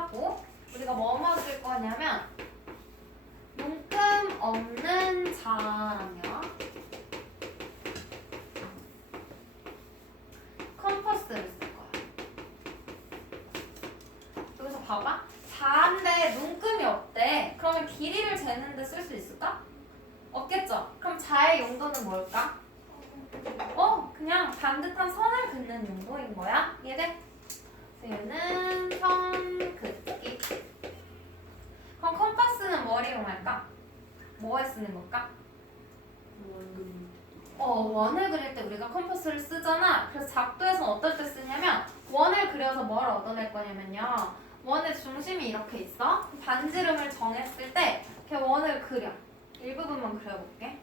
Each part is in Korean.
하고 우리가 뭐뭐 쓸 거냐면 용금 없는 자라면 컴퍼스를 쓸 거야. 여기서 봐봐. 자인데 눈금이 없대. 그러면 길이를 재는데 쓸 수 있을까? 없겠죠? 그럼 자의 용도는 뭘까? 그냥 반듯한 선을 긋는 용도인 거야. 이해돼? 얘는 선 긋기. 그럼 컴퍼스는 뭘 이용할까? 뭐에 쓰는 걸까? 원을 그릴 때 우리가 컴퍼스를 쓰잖아. 그래서 작도에서는 어떨 때 쓰냐면 원을 그려서 뭘 얻어낼 거냐면요. 원의 중심이 이렇게 있어. 반지름을 정했을 때 이렇게 원을 그려. 일부분만 그려볼게.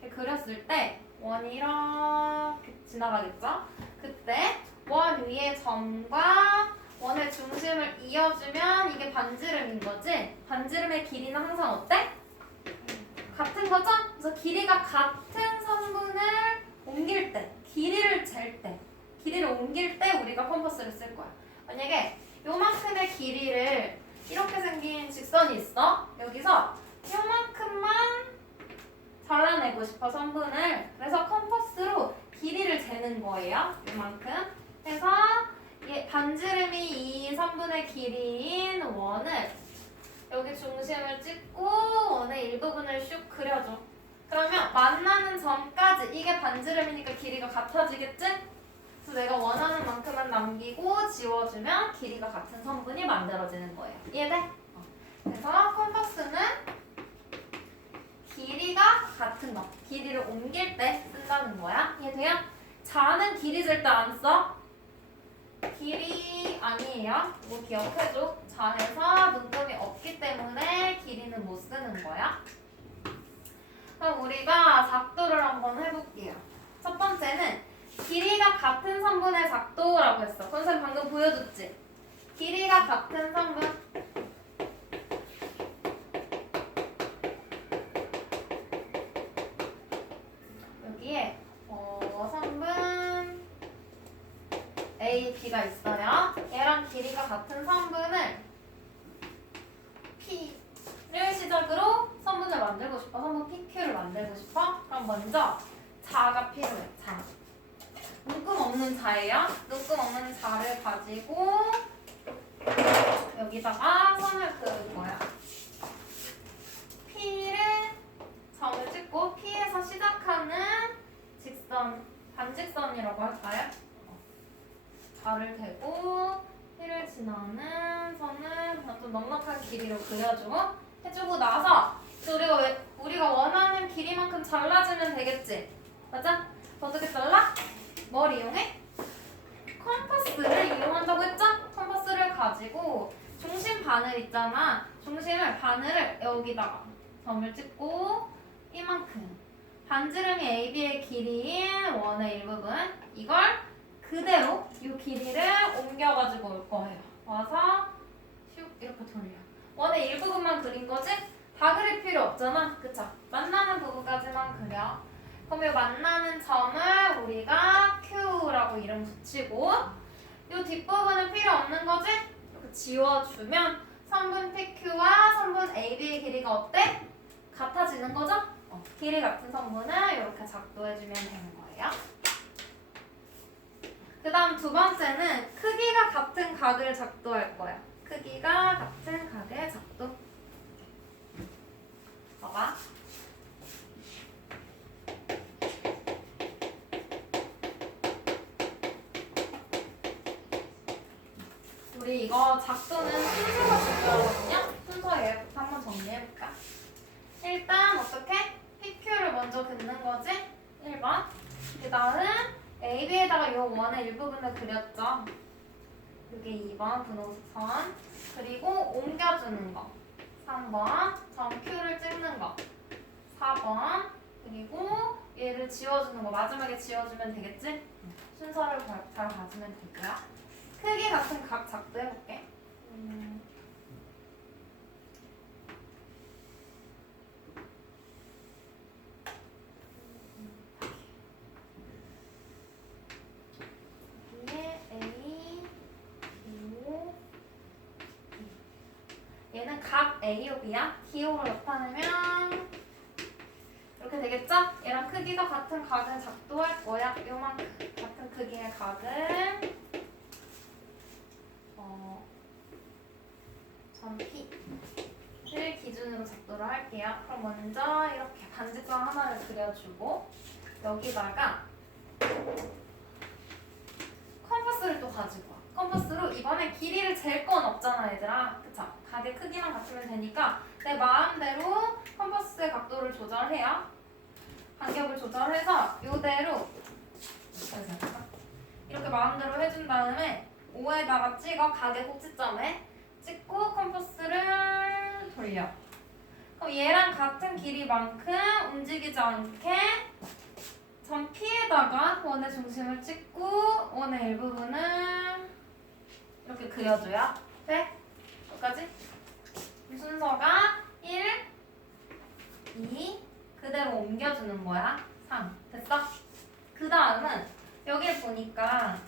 이렇게 그렸을 때 원이 이렇게 지나가겠죠? 그때 원 위의 점과 원의 중심을 이어주면 이게 반지름인 거지? 반지름의 길이는 항상 어때? 같은 거죠? 그래서 길이가 같은 성분을 옮길 때, 길이를 잴 때, 길이를 옮길 때 우리가 컴퍼스를 쓸 거야. 만약에 요만큼의 길이를 이렇게 생긴 직선이 있어. 여기서 요만큼만 잘라내고 싶어, 성분을. 그래서 컴퍼스로 길이를 재는 거예요. 요만큼. 그래서 반지름이 이 선분의 길이인 원을 여기 중심을 찍고 원의 일부분을 슉 그려줘. 그러면 만나는 점까지 이게 반지름이니까 길이가 같아지겠지? 그래서 내가 원하는 만큼만 남기고 지워주면 길이가 같은 선분이 만들어지는 거예요. 이해돼? 그래서 컴퍼스는 길이가 같은 거, 길이를 옮길 때 쓴다는 거야. 이해돼요? 자는 길이 잴 때 안 써? 길이 아니에요. 이거 기억해줘. 자에서 눈금이 없기 때문에 길이는 못 쓰는 거야. 그럼 우리가 작도를 한번 해볼게요. 첫 번째는 길이가 같은 선분의 작도라고 했어. 선생님 방금 보여줬지? 길이가 같은 선분. 여기에 선분 A, B가 있어요. 얘랑 길이가 같은 선분을 P를 시작으로 선분을 만들고 싶어. 선분 PQ를 만들고 싶어. 그럼 먼저 자가 필요해. 자. 눈금 없는 자예요. 눈금 없는 자를 가지고 여기다가 선을 그을 거야. P를 점을 찍고 P에서 시작하는 직선, 반직선이라고 할까요? 자를 대고 P를 지나는 선을 좀 넉넉한 길이로 그려주고 해주고 나서 우리가 원하는 길이만큼 잘라주면 되겠지? 맞아? 어떻게 잘라? 뭘 이용해? 컴퍼스를 이용한다고 했죠? 컴퍼스를 가지고 중심 바늘 있잖아. 바늘을 여기다가 점을 찍고 이만큼 반지름이 AB의 길이인 원의 일부분 이걸 그대로 이 길이를 옮겨가지고 올 거예요. 와서 슉 이렇게 돌려. 원의 일부분만 그린 거지? 다 그릴 필요 없잖아. 그쵸? 만나는 부분까지만 그려. 그럼 이 만나는 점을 우리가 Q라고 이름 붙이고 이 뒷부분은 필요 없는 거지? 이렇게 지워주면 선분 PQ와 선분 AB의 길이가 어때? 같아지는 거죠? 길이 같은 선분을 이렇게 작도해주면 되는 거예요. 그 다음 두 번째는 크기가 같은 각을 작도할 거야. 크기가 같은 각의 작도. 봐봐. 우리 이거 작도는 순서가 중요하거든요. 순서 얘부터 한번 정리해볼까? 일단 어떻게? PQ를 먼저 긋는 거지? 1번. 그 다음 AB에다가 이 원의 일부분을 그렸죠. 이게 2번 분홍색 선. 그리고 옮겨주는 거. 3번 점 Q를 찍는 거. 4번 그리고 얘를 지워주는 거. 마지막에 지워주면 되겠지? 순서를 잘 가지면 되고요. 크기 같은 각 작도 해볼게. 여기에 A, 5, 2 얘는 각 A요 B야. 기호로 나타내면 이렇게 되겠죠? 얘랑 크기가 같은 각을 작도할 거야. 요만큼 같은 크기의 각을 점 P를 기준으로 작도를 할게요. 그럼 먼저 이렇게 반직선 하나를 그려주고 여기다가 컴퍼스를 또 가지고 와. 컴퍼스로 이번에 길이를 잴 건 없잖아 얘들아. 그쵸? 각의 크기만 같으면 되니까 내 마음대로 컴퍼스의 각도를 조절해요. 간격을 조절해서 이대로 이렇게 마음대로 해준 다음에 5에다가 찍어. 각의 꼭지점에 찍고 컴퍼스를 돌려. 그럼 얘랑 같은 길이만큼 움직이지 않게 점 P에다가 원의 중심을 찍고 원의 일부분을 이렇게 그려줘요. 네? 여기까지? 순서가 1, 2 그대로 옮겨주는 거야. 3 됐어? 그 다음은 여기 보니까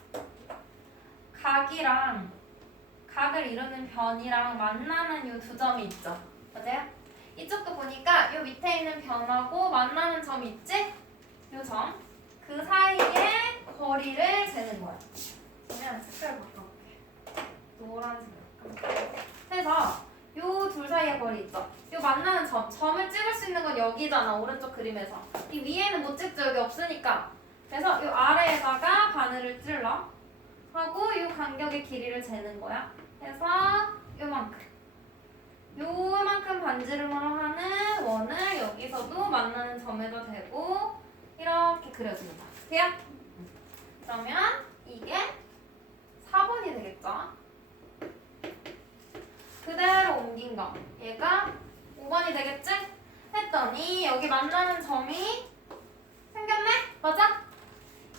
각을 이루는 변이랑 만나는 이 두 점이 있죠. 맞아요? 이쪽도 보니까 이 밑에 있는 변하고 만나는 점이 있지? 이 점. 그 사이에 거리를 재는 거야. 그러면 색깔 바꿔볼게. 노란색으로. 해서 이 둘 사이의 거리 있죠? 이 만나는 점을 찍을 수 있는 건 여기잖아. 오른쪽 그림에서. 이 위에는 못 찍죠. 여기 없으니까. 그래서 이 아래에다가 바늘을 찔러. 하고 이 간격의 길이를 재는 거야. 해서 요만큼. 요만큼 반지름으로 하는 원을 여기서도 만나는 점에다 대고 이렇게 그려줍니다. 돼요? 그러면 이게 4번이 되겠죠? 그대로 옮긴 거. 얘가 5번이 되겠지? 했더니 여기 만나는 점이 생겼네? 맞아?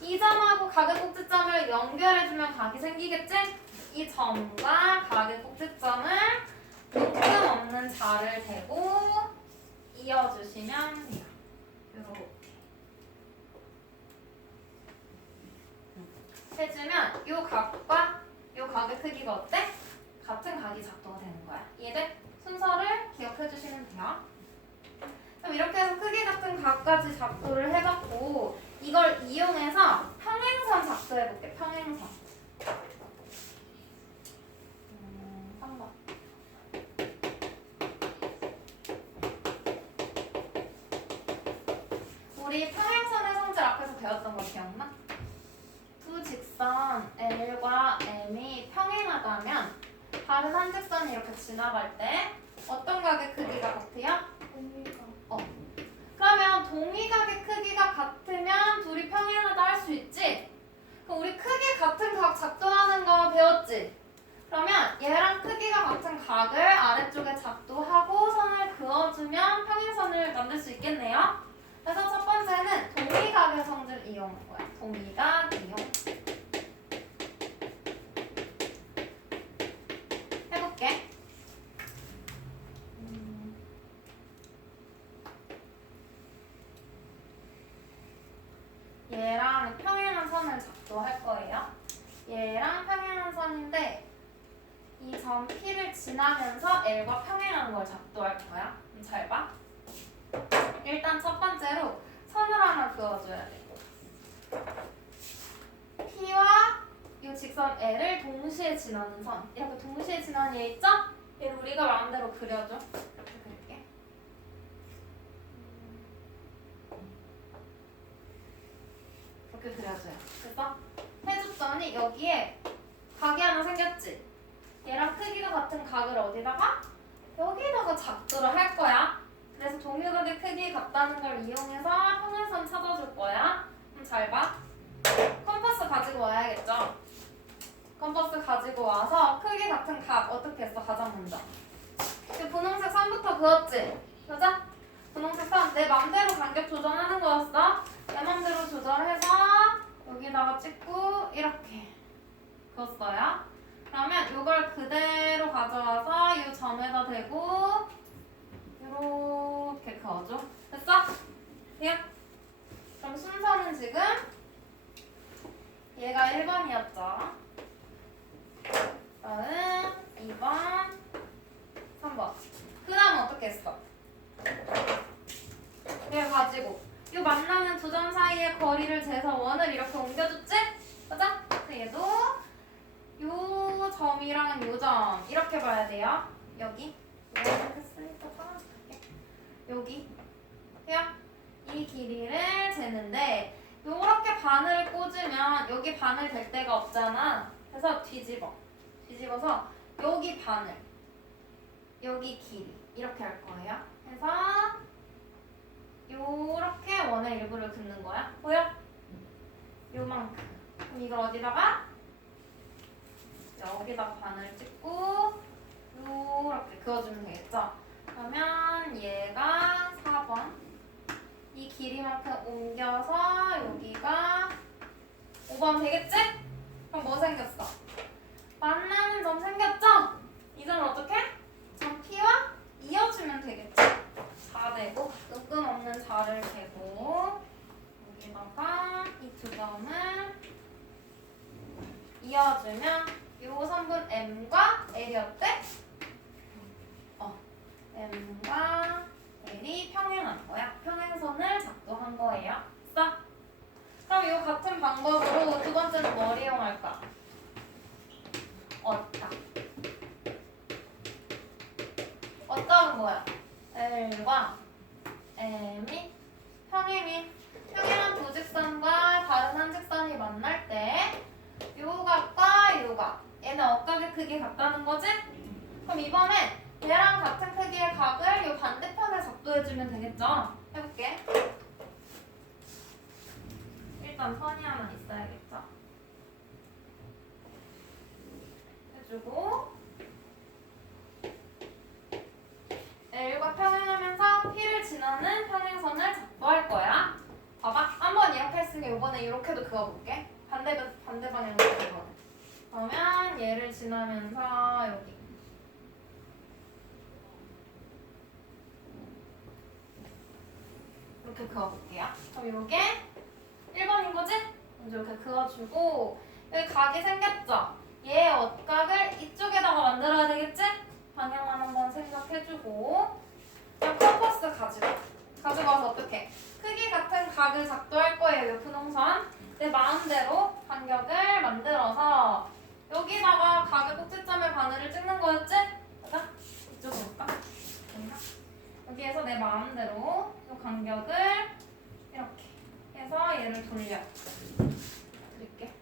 이 점하고 각의 꼭지점을 연결해주면 각이 생기겠지? 이 점과 각의 꼭지점을 묶음 없는 자를 대고 이어주시면 돼요. 이렇게 해주면 이 각과 이 각의 크기가 어때? 같은 각이 작도가 되는 거야. 이해돼? 순서를 기억해주시면 돼요. 그럼 이렇게 해서 크기 같은 각까지 작도를 해봤고 이걸 이용해서 평행선 작도해볼게. 평행선. 3번. 우리 평행선의 성질 앞에서 배웠던 거 기억나? 두 직선 L과 M이 평행하다면 다른 한 직선이 이렇게 지나갈 때 어떤 각의 크기가 같아요? 그러면 동위각의 크기가 같으면 둘이 평행하다 할 수 있지? 그럼 우리 크기 같은 각 작도하는 거 배웠지? 그러면 얘랑 크기가 같은 각을 아래쪽에 작도하고 선을 그어주면 평행선을 만들 수 있겠네요? 그래서 첫 번째는 동위각의 성질 이용한 거야. 동위각 이용. 해볼게. 얘랑 평행한 선을 작도할 거예요. 얘랑 평행한 선인데 이 점 P를 지나면서 L과 평행한 걸 작도할 거야. 잘 봐. 일단 첫 번째로 선을 하나 그어줘야 돼. P와 이 직선 L을 동시에 지나는 선. 이렇게 동시에 지나는 얘 있죠? 얘를 우리가 마음대로 그려줘. 이렇게 그릴게. 이렇게 그려줘요. 그래서 해줬더니 여기에 각이 하나 생겼지? 얘랑 크기가 같은 각을 어디다가? 여기다가 작도를 할 거야. 그래서 동유각의 크기 같다는 걸 이용해서 평행선 찾아줄 거야. 그럼 잘 봐. 컴퍼스 가지고 와야겠죠? 컴퍼스 가지고 와서 크기 같은 각 어떻게 했어? 가장 먼저. 분홍색 선부터 그었지? 맞아? 분홍색 선 내 맘대로 간격 조정하는 거였어. 내 맘대로 조절해서 여기다가 찍고 이렇게 그었어요. 그러면 이걸 그대로 가져와서 이 점에다 대고 이렇게 그어줘. 됐어? 예? 그럼 순서는 지금 얘가 1번이었죠. 다음 2번, 3번. 그 다음 어떻게 했어? 얘 가지고 이 만나는 두 점 사이의 거리를 재서 원을 이렇게 옮겨줬지? 맞아? 얘도 요 점이랑 요 점 이렇게 봐야 돼요. 여기 여기 이 길이를 재는데 요렇게 바늘을 꽂으면 여기 바늘 될 데가 없잖아. 그래서 뒤집어서 여기 바늘 여기 길이 이렇게 할 거예요. 그래서 요렇게 원의 일부를 긋는 거야. 보여? 요만큼. 그럼 이걸 어디다가? 여기다 바늘 찍고 요렇게 그어주면 되겠죠? 그러면 얘가 4번. 이 길이만큼 옮겨서 여기가 5번 되겠지? 그럼 뭐 생겼어? 만나는 점 생겼죠? 이 점을 어떻게? 점 P와 이어주면 되겠지? 4 되고 끈끈없는 4를 대고 여기다가 이 두 점을 이어주면 요 선분 M과 L이 어때? M과 L이 평행한 거야. 평행선을 작동한 거예요. 그럼 이 같은 방법으로 두 번째는 뭘 이용할까? 어따. 어따는 뭐야? L과 M이 평행한 두 직선과 다른 한 직선이 만날 때 요 각과 요 각 얘는 억각의 크기 같다는 거지? 그럼 이번엔 얘랑 같은 크기의 각을 요 반대편에 작도해주면 되겠죠? 해볼게. 일단 선이 하나 있어야겠죠? 해주고 L과 평행하면서 P를 지나는 평행선을 작도할 거야. 봐봐. 한번 이렇게 했으니 이번에 이렇게도 그어볼게. 반대 방향으로 그어. 그러면 얘를 지나면서 여기 이렇게 그어볼게요. 그럼 이게 1번인 거지? 먼저 이렇게 그어주고 여기 각이 생겼죠? 얘의 억각을 이쪽에다가 만들어야 되겠지? 방향만 한번 생각해주고 그냥 컴퍼스 가지고 와서 어떻게? 크기 같은 각을 작도할 거예요. 이 분홍선. 내 마음대로 간격을 만들어서 여기다가 각의 꼭지점에 바늘을 찍는 거였지? 맞아? 이쪽으로 볼까? 여기에서 내 마음대로 이 간격을 이렇게 해서 얘를 돌려 드릴게.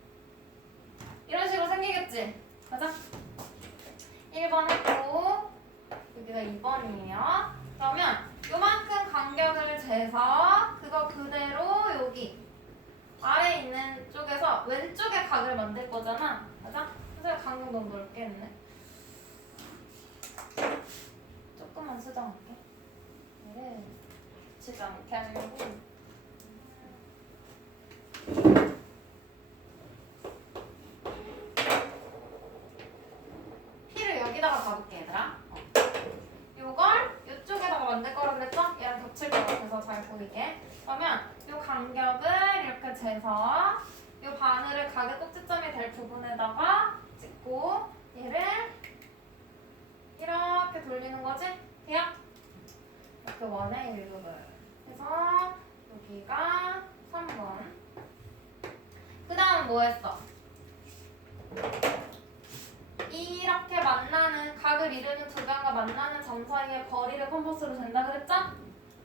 이런 식으로 생기겠지? 맞아? 1번 했고 여기가 2번이에요. 그러면 요만큼 간격을 재서 그거 그대로 여기 아래에 있는 쪽에서 왼쪽에 각을 만들 거잖아. 맞아? 선생님 간격 너무 넓게 했네. 조금만 수정할게. 얘를 붙이지 않게 하려고. P를 여기다가 잡을게 얘들아. 요걸 이쪽에다가 만들 거라 그랬죠? 얘랑 겹칠 것 같아서 잘 보이게. 그러면 요 간격을 이렇게 재서 요 바늘을 각의 꼭지점이 될 부분에다가 찍고 얘를 이렇게 돌리는 거지? 돼요? 이렇게 원의 일부분 해서 여기가 3번. 그 다음 뭐 했어? 이렇게 만나는 각을 이루는 두 변과 만나는 점 사이의 거리를 컴퍼스로 잰다 그랬죠?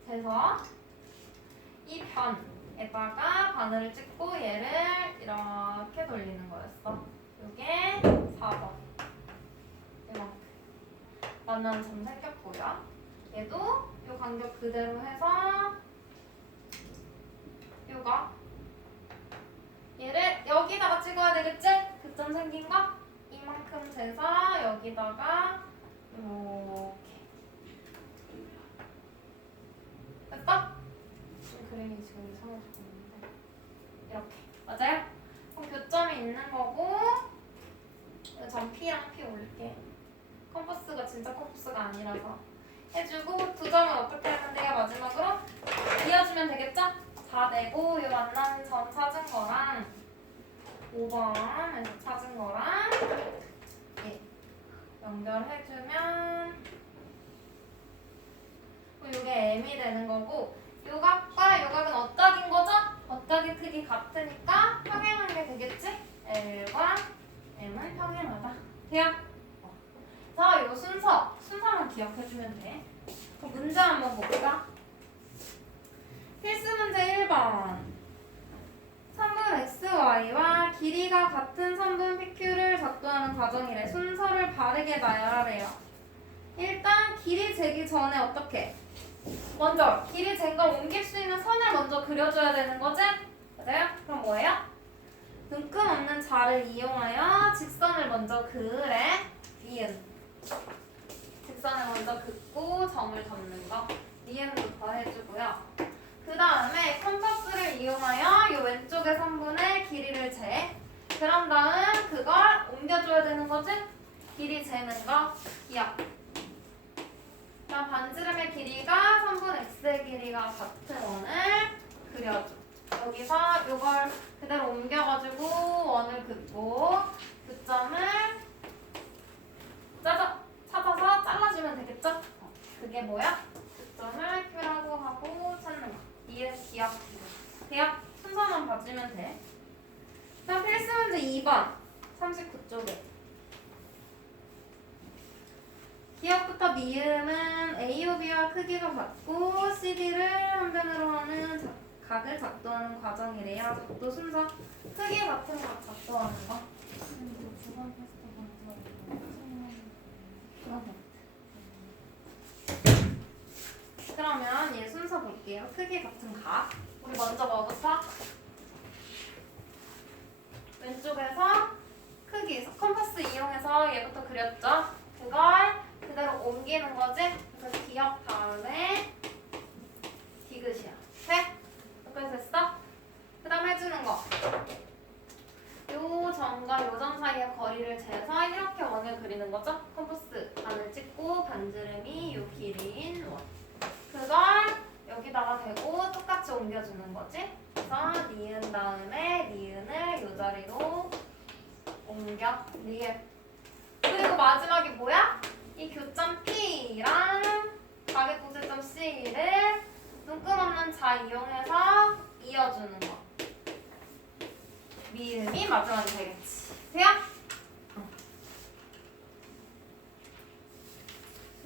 그래서 이 변에다가 바늘을 찍고 얘를 이렇게 돌리는 거였어. 이게 4번. 이만큼 만나는 점 생겼고요. 얘도 이 간격 그대로 해서 요거 얘를 여기다가 찍어야 되겠지? 그 점 생긴 거? 이만큼 재서 여기다가 이렇게 됐어? 그림이 지금 이상해서 보이는데 이렇게 맞아요? 그럼 교점이 있는 거고 점 P랑 P 올릴게. 컴퍼스가 진짜 컴퍼스가 아니라서 해주고 두 점은 어떻게 하는데요? 마지막으로 이어주면 되겠죠? 4 되고 이 만나는 점 찾은 거랑 5번에서 찾은 거랑 예. 연결해주면 m이 되는 거고 요 각과 요 각은 어딱인 거죠? 어딱의 크기 같으니까 평행한 게 되겠지? L과 M은 평행하다. 돼요? 자, 요 순서만 기억해주면 돼. 그럼 문제 한번 볼까? 필수 문제 1번. 선분 XY와 길이가 같은 선분 PQ를 작도하는 과정이래. 순서를 바르게 나열하래요. 일단 길이 재기 전에 어떻게? 먼저 길이 잰 걸 옮길 수 있는 선을 먼저 그려줘야 되는 거지? 맞아요? 그럼 뭐예요? 눈금 없는 자를 이용하여 직선을 먼저 그래. 니은. 직선을 먼저 긋고 점을 접는 거. 니은부터 해주고요. 그 다음에 컴퍼스를 이용하여 이 왼쪽의 선분의 길이를 재. 그런 다음 그걸 옮겨줘야 되는 거지? 길이 재는 거 기억. 그럼 반지름의 길이가 선분 x의 길이가 같은 원을 그려줘. 여기서 이걸 그대로 옮겨가지고 원을 긋고 그 점을 찾아서 잘라주면 되겠죠? 그게 뭐야? 그 점을 Q라고 하고 찾는 거. 이해 기억. 대학 순서만 봐주면 돼. 그다음 필수 문제 2번 39쪽에 기억부터 미음은 AOB와 크기가 같고 CD를 한 변으로 하는 각을 작도하는 과정이래요. 작도 순서 크기 같은 각 작도하는 거. 그러면 얘 순서 볼게요. 크기 같은 각. 우리 먼저 뭐부터? 왼쪽에서 크기 컴퍼스 이용해서 얘부터 그렸죠? 그걸 그대로 옮기는 거지? 그래서 기억 다음에 디귿이야. 돼? 여기까지 됐어? 그 다음 해주는 거. 요 점과 요 점 사이의 거리를 재서 이렇게 원을 그리는 거죠? 컴퍼스 반을 찍고 반지름이 요 길이인 원. 그걸 여기다가 대고 똑같이 옮겨주는 거지? 그래서 니은 다음에 니은을 요 자리로 옮겨. 리을. 그리고 마지막이 뭐야? 이 교점 P랑 가계 구슬점 C를 눈금 없는 자 이용해서 이어주는 거. 미음이 마지막이 되겠지. 돼요?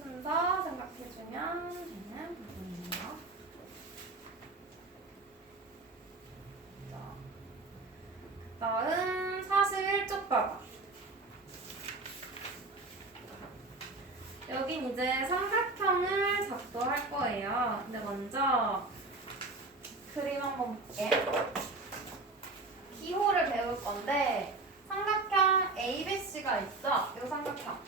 순서 생각해주면 되는 부분이에요. 다음 41쪽 봐봐. 여긴 이제 삼각형을 작도할 거예요. 근데 먼저 그림 한번 볼게. 기호를 배울 건데 삼각형 ABC가 있어. 이 삼각형.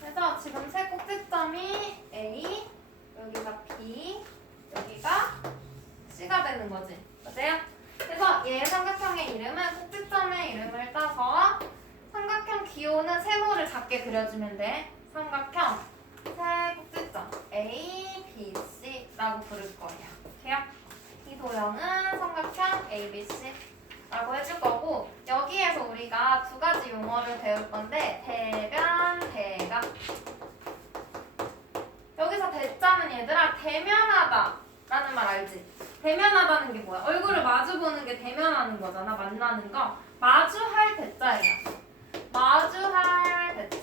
그래서 지금 세 꼭지점이 A, 여기가 B, 여기가 C가 되는 거지. 맞아요? 그래서 얘 삼각형의 이름은 꼭지점의 이름을 따서 삼각형 기호는 세모를 작게 그려주면 돼. 삼각형 세 꼭지점 A, B, C라고 부를 거예요. 오케이요? 이 도형은 삼각형 A, B, C라고 해줄 거고 여기에서 우리가 두 가지 용어를 배울 건데 대변, 대각. 여기서 대자는 얘들아 대면하다 라는 말 알지? 대면하다는 게 뭐야? 얼굴을 마주보는 게 대면하는 거잖아. 만나는 거. 마주할 대자예요. 마주할 대자.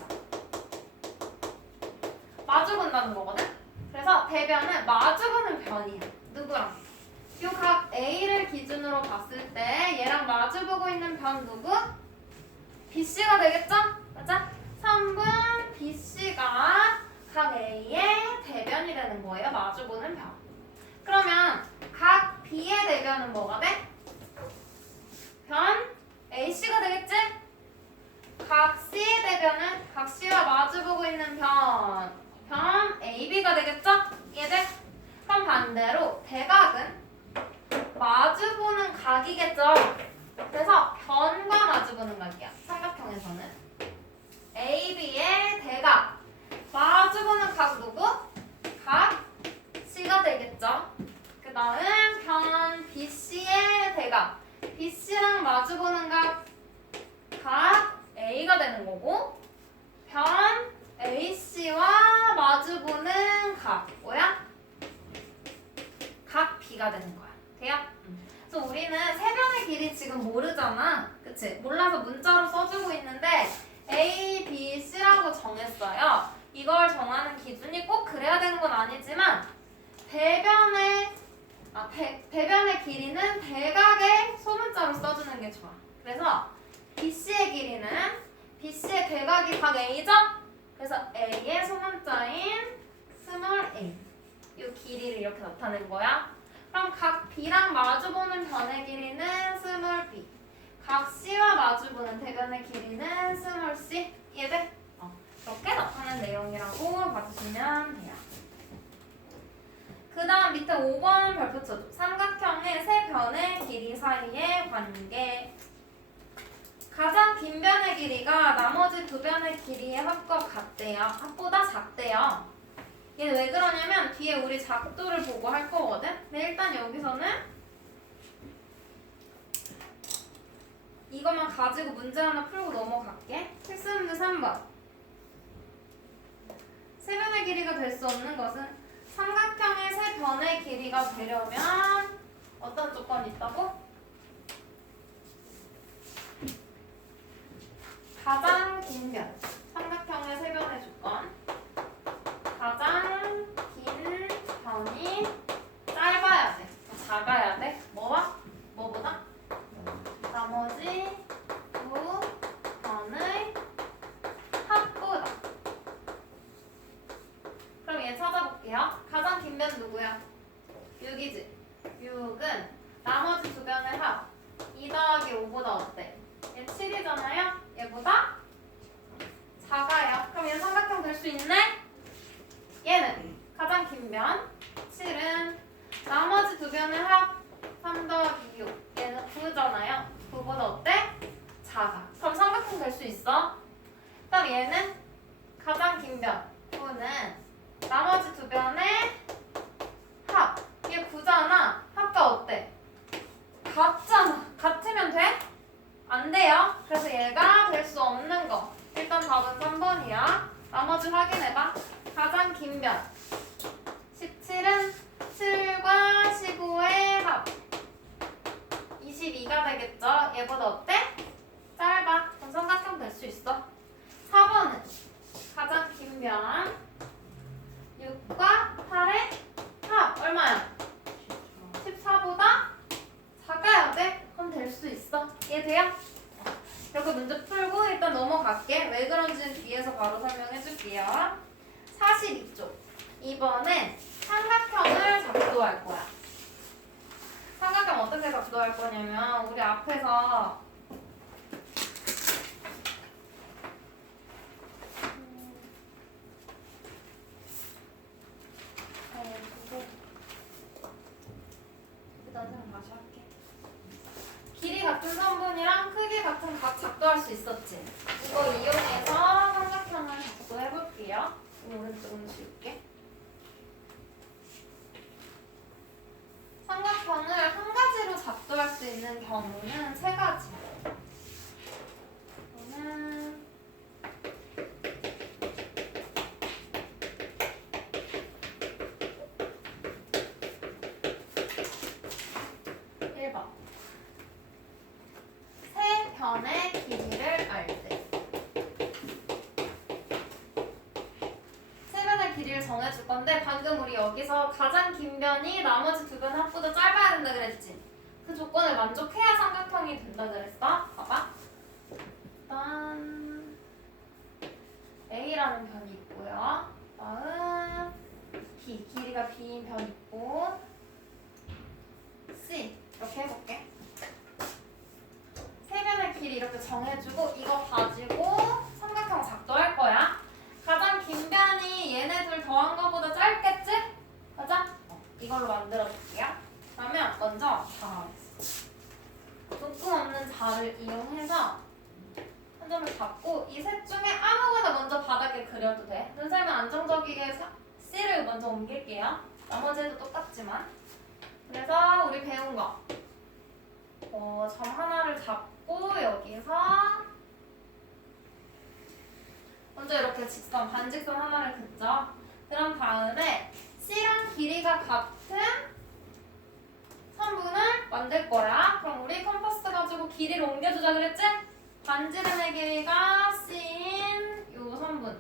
마주본다는 거거든? 그래서 대변은 마주보는 변이야. 누구랑? 요 각 A를 기준으로 봤을 때 얘랑 마주보고 있는 변 누구? BC가 되겠죠? 맞아? 선분 BC가 각 A의 대변이 되는 거예요. 마주보는 변. 그러면 각 B의 대변은 뭐가 돼? 변 AC가 되겠지? 각 C의 대변은 각 C와 마주보고 있는 변 AB가 되겠죠? 이해돼? 그럼 반대로 대각은 마주보는 각이겠죠? 그래서 변과 마주보는 각이야. 삼각형에서는 AB의 대각 마주보는 각 누구? 각 C가 되겠죠? 그 다음 변 BC의 대각 BC랑 마주보는 각 A가 되는 되는 거고 변 AC와 마주보는 각 뭐야? 각 B가 되는 거야. 돼요? 그래서 우리는 세 변의 길이 지금 모르잖아. 그치? 몰라서 문자로 써주고 있는데 A, B, C라고 정했어요. 이걸 정하는 기준이 꼭 그래야 되는 건 아니지만 대변의 길이는 대각의 소문자로 써주는 게 좋아. 그래서 BC의 길이는 BC의 대각이 각 A죠? 그래서 A의 소문자인 스몰 a 이 길이를 이렇게 나타낸 거야. 그럼 각 B랑 마주보는 변의 길이는 스몰 b, 각 C와 마주보는 대변의 길이는 스몰 c. 이해돼? 이렇게 나타낸 내용이라고 봐주시면 돼요. 그 다음 밑에 5번 별표 쳐줘. 삼각형의 세 변의 길이 사이의 관계. 가장 긴 변의 길이가 나머지 두 변의 길이의 합과 같대요. 합보다 작대요. 얘는 왜 그러냐면 뒤에 우리 작도를 보고 할 거거든. 근데 일단 여기서는 이것만 가지고 문제 하나 풀고 넘어갈게. 필수 문제 3번. 세 변의 길이가 될 수 없는 것은 삼각형의 세 변의 길이가 되려면 어떤 조건이 있다고? 가장 긴 변. 삼각형의 세 변의 조건. 가장 긴 변이 짧아야 돼. 작아야 돼. 뭐와? 뭐보다? 나머지 두 변의 합보다. 그럼 얘 찾아볼게요. 가장 긴 변 누구야? 6이지. 6은 나머지 두 변의 합. 2 더하기 5보다 어때? 얘 7이잖아요? 얘보다 작아요. 그럼 얘는 삼각형 될 수 있네? 얘는 가장 긴 변 7은 나머지 두 변의 합 3 더하기 6. 얘는 9잖아요. 9보다 어때? 작아. 그럼 삼각형 될 수 있어? 그럼 얘는 가장 긴 변 9는 나머지 두 변의 합. 얘 9잖아. 합과 어때? 같잖아. 같으면 돼? 안 돼요. 그래서 얘가 될 수 없는 거. 일단 답은 3번이야. 나머지 확인해봐. 가장 긴 변 17은 7과 15의 합 22가 되겠죠? 얘보다 어때? 짧아. 그럼 삼각형 될 수 있어. 4번은 가장 긴 변 6과 8의 합 얼마야? 14보다 작아야 돼? 그럼 될 수 있어. 이해돼요? 이렇게 문제 풀고 일단 넘어갈게. 왜 그런지는 뒤에서 바로 설명해 줄게요. 42쪽. 이번엔 삼각형을 작도할 거야. 삼각형 어떻게 작도할 거냐면 우리 앞에서 다시 할게. 길이 같은 선분이랑 크기 같은 각 작도할 수 있었지. 이거 이용해서 삼각형을 작도해볼게요. 오른쪽은 지울게. 삼각형을 한 가지로 작도할 수 있는 경우는 세 가지. 이거는 1번. 세 변의 길이를 알 때. 세 변의 길이를 정해줄 건데 방금 우리 여기서 가장 긴 변이 나머지 두 변 합보다 짧아야 된다 그랬지? 그 조건을 만족해야 삼각형이 된다 그랬어? 봐봐. 일단 A라는 변이 있고요. 다음 B, 길이가 B인 변 있고 C, 이렇게 해볼게. 세 변의 길이 이렇게 정해주고 이거 가지고 삼각형 작도할 거야. 가장 긴 변이 얘네 둘 더한 거보다 짧겠지? 맞아? 이걸로 만들어볼게요. 그러면 먼저 눈금 없는 자를 이용해서 한 점을 잡고 이 셋 중에 아무거나 먼저 바닥에 그려도 돼. 눈썰면 안정적이게 C를 먼저 옮길게요. 나머지도 똑같지만. 그래서 우리 배운 거. 점 하나를 잡고 여기서 먼저 이렇게 직선, 반직선 하나를 긋죠. 그런 다음에 C랑 길이가 같은 선분을 만들 거야. 그럼 우리 컴퍼스 가지고 길이를 옮겨주자 그랬지? 반지름의 길이가 C인 요 선분.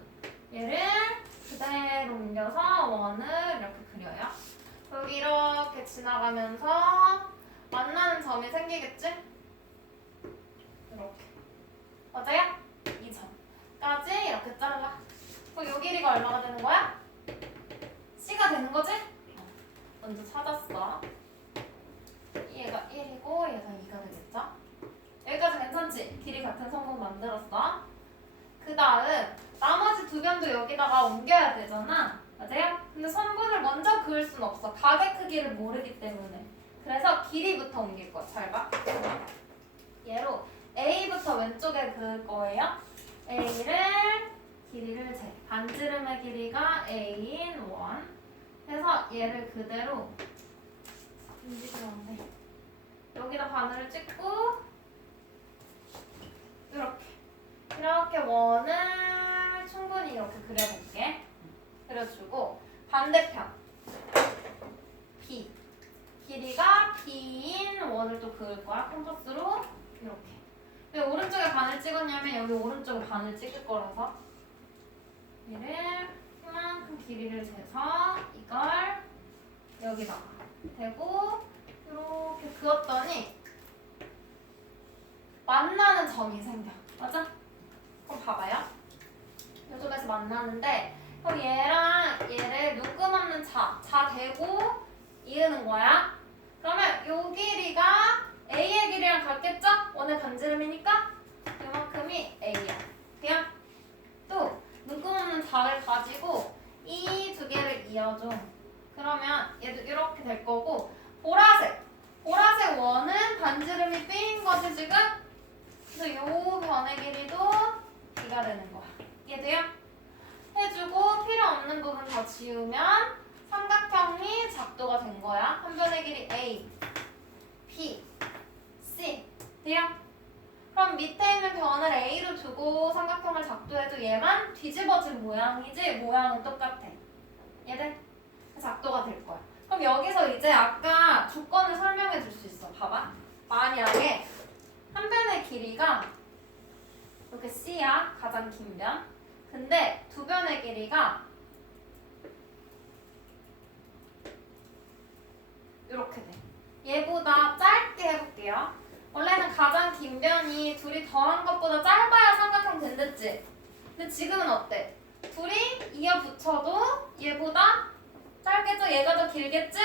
얘를 그대로 옮겨서 원을 이렇게 그려요. 여기 이렇게 지나가면서 만나는 점이 생기겠지? 이렇게. 맞아요? 이 점까지 이렇게 잘라. 그럼 요 길이가 얼마가 되는 거야? C가 되는 거지? 먼저 찾았어. 얘가 1이고 얘가 2가 되겠죠? 여기까지 괜찮지? 길이 같은 성분 만들었어. 그 다음 나머지 두 변도 여기다가 옮겨야 되잖아. 맞아요? 근데 선분을 먼저 그을 순 없어. 가게 크기를 모르기 때문에. 그래서 길이부터 옮길 거야. 잘 봐. 얘로 A부터 왼쪽에 그을 거예요. A를 길이를 재. 반지름의 길이가 A인 1. 해서 얘를 그대로 움직이면 돼. 여기다 바늘을 찍고 이렇게 원을 충분히 이렇게 그려볼게. 그려주고 반대편 B 길이가 B인 원을 또 그을 거야. 컴퍼스로 이렇게. 왜 오른쪽에 바늘 찍었냐면 여기 오른쪽에 바늘 찍을 거라서 얘를 이만큼 길이를 재서 이걸 여기다가 대고 이렇게 그었더니 만나는 점이 생겨. 맞아? 그럼 봐봐요. 요쪽에서 만나는데 그럼 얘랑 얘를 눈금없는 자 대고 이으는 거야. 그러면 요 길이가 A의 길이랑 같겠죠? 원의 반지름이니까 이만큼이 A야. 그냥 또 눈금없는 자를 가지고 이 두 개를 이어줘. 그러면 얘도 이렇게 될 거고 보라색 원은 반지름이 B인 거지 지금? 그래서 요 변의 길이도 B가 되는 거야. 이해돼요? 해주고 필요 없는 부분 다 지우면 삼각형이 작도가 된 거야. 한 변의 길이 A, B, C. 돼요? 그럼 밑에 있는 변을 A로 두고 삼각형을 작도해도 얘만 뒤집어진 모양이지 모양은 똑같아. 얘들 작도가 될 거야. 그럼 여기서 이제 아까 조건을 설명해 줄 수 있어. 봐봐. 만약에 한 변의 길이가 이렇게 C야. 가장 긴 변. 근데 두 변의 길이가 이렇게 돼. 얘보다 짧게 해볼게요. 원래는 가장 긴 변이 둘이 더한 것보다 짧아야 삼각형 된댔지. 근데 지금은 어때? 둘이 이어 붙여도 얘보다 짧겠죠? 얘가 더 길겠지?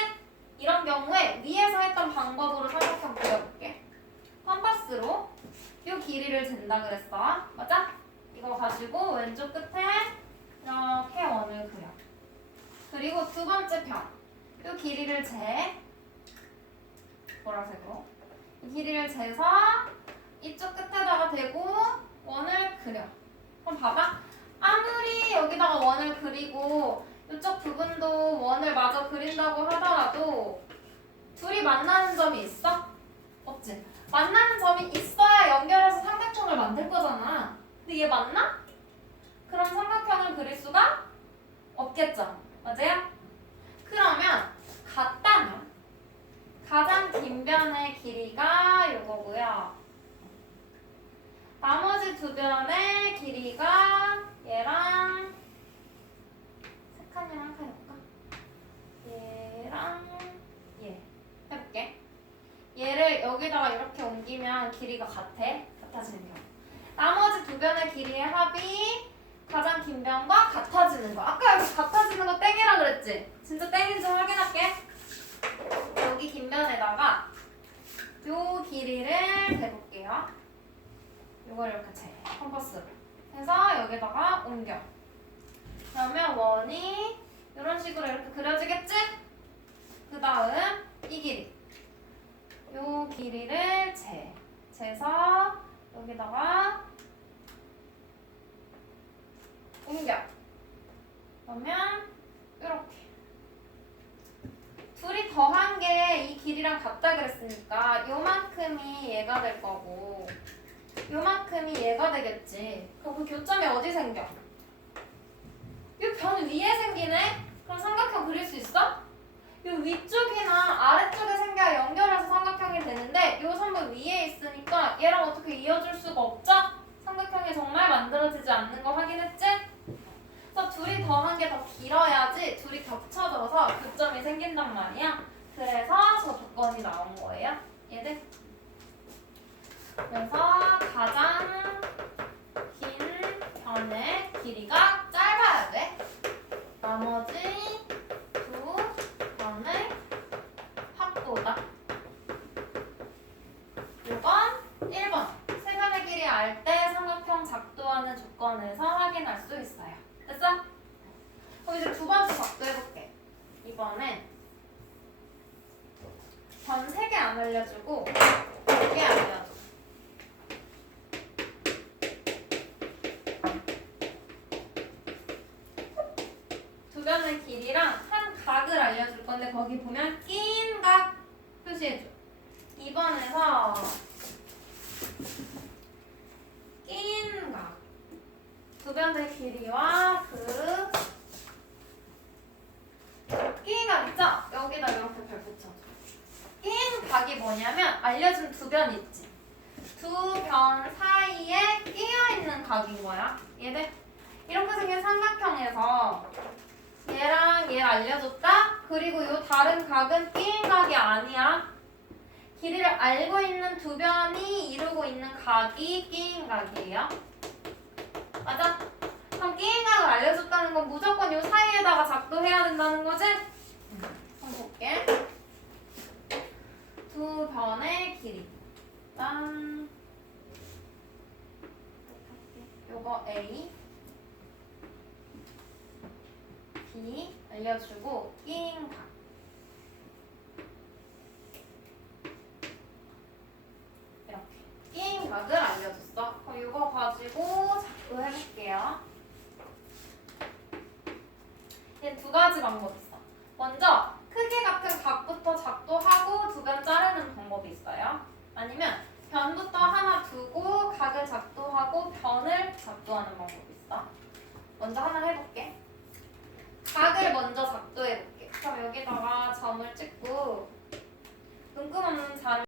이런 경우에 위에서 했던 방법으로 삼각형 그려볼게. 컴퍼스로 이 길이를 잰다 그랬어. 맞아? 이거 가지고 왼쪽 끝에 이렇게 원을 그려. 그리고 두 번째 편. 이 길이를 재. 보라색으로. 이 길이를 재서 이쪽 끝에다가 대고 원을 그려. 그럼 봐봐. 아무리 여기다가 원을 그리고 이쪽 부분도 원을 마저 그린다고 하더라도 둘이 만나는 점이 있어? 없지? 만나는 점이 있어야 연결해서 삼각형을 만들 거잖아. 근데 얘 맞나? 그럼 삼각형을 그릴 수가 없겠죠. 맞아요? 그러면 같다면 가장 긴 변의 길이가 이거고요. 나머지 두 변의 길이가 얘랑 색한 얘랑 해볼까? 얘랑 얘 해볼게. 얘를 여기다가 이렇게 옮기면 길이가 같아지는 경우. 나머지 두 변의 길이의 합이 가장 긴 변과 같아지는 거. 아까 여기 같아지는 거 땡이라 그랬지? 진짜 땡인지 확인할게. 여기 긴 변에다가 요 길이를 대볼게요. 요걸 이렇게 재. 컴퍼스로. 해서 여기다가 옮겨. 그러면 원이 이런 식으로 이렇게 그려지겠지? 그 다음 이 길이. 요 길이를 재서 여기다가 옮겨. 그러면 이렇게. 둘이 더한 게 이 길이랑 같다 그랬으니까 요만큼이 얘가 될 거고 요만큼이 얘가 되겠지. 그럼 그 교점이 어디 생겨? 이 변 위에 생기네? 그럼 삼각형 그릴 수 있어? 이 위쪽이나 아래쪽에 생겨야 연결해서 삼각형이 되는데 이 선분 위에 있으니까 얘랑 어떻게 이어줄 수가 없죠? 삼각형이 정말 만들어지지 않는 거 확인했지? 그래서 둘이 더한 게 더 길어야지 둘이 겹쳐져서 교점이 생긴단 말이야. 그래서 저 조건이 나온 거예요. 얘들. 그래서 가장 긴 변의 길이가 짧아야 돼. 나머지 두 변의 합보다. 이건 1번. 세 변의 길이 알 때 삼각형 작도하는 조건에서 확인할 수 있어요. 됐어? 그럼 이제 두 번째 작도 해볼게. 이번엔 변 3개 안 알려주고 2개 알려줘. 두 변의 길이랑 한 각을 알려줄 건데 거기 보면 낀 각 표시해줘. 2번에서 낀 각. 두 변의 길이와 그 낀 각 있죠? 여기다 이렇게 별 붙여줘. 낀 각이 뭐냐면 알려준 두 변 있지? 두 변 사이에 끼어있는 각인 거야. 얘들 이렇게 생긴 삼각형에서 얘랑 얘 알려줬다? 그리고 이 다른 각은 끼인 각이 아니야. 길이를 알고 있는 두 변이 이루고 있는 각이 끼인 각이에요. 맞아? 그럼 끼인 각을 알려줬다는 건 무조건 이 사이에다가 작도해야 된다는 거지? 한번 볼게. 두 변의 길이. 짠. 요거 A, B 알려주고 끼인 각. 이렇게 끼인 각을 알려줬어. 그럼 이거 가지고 작도 해볼게요. 얘 두 가지 방법 있어. 먼저 크기 같은 각부터 작도하고 두 변 자르는 방법이 있어요. 아니면 변부터 하나 두고 각을 작도하고 변을 작도하는 방법이 있어. 먼저 하나 해볼게. 각을 먼저 작도해볼게. 그럼 여기다가 점을 찍고 눈금 없는 자를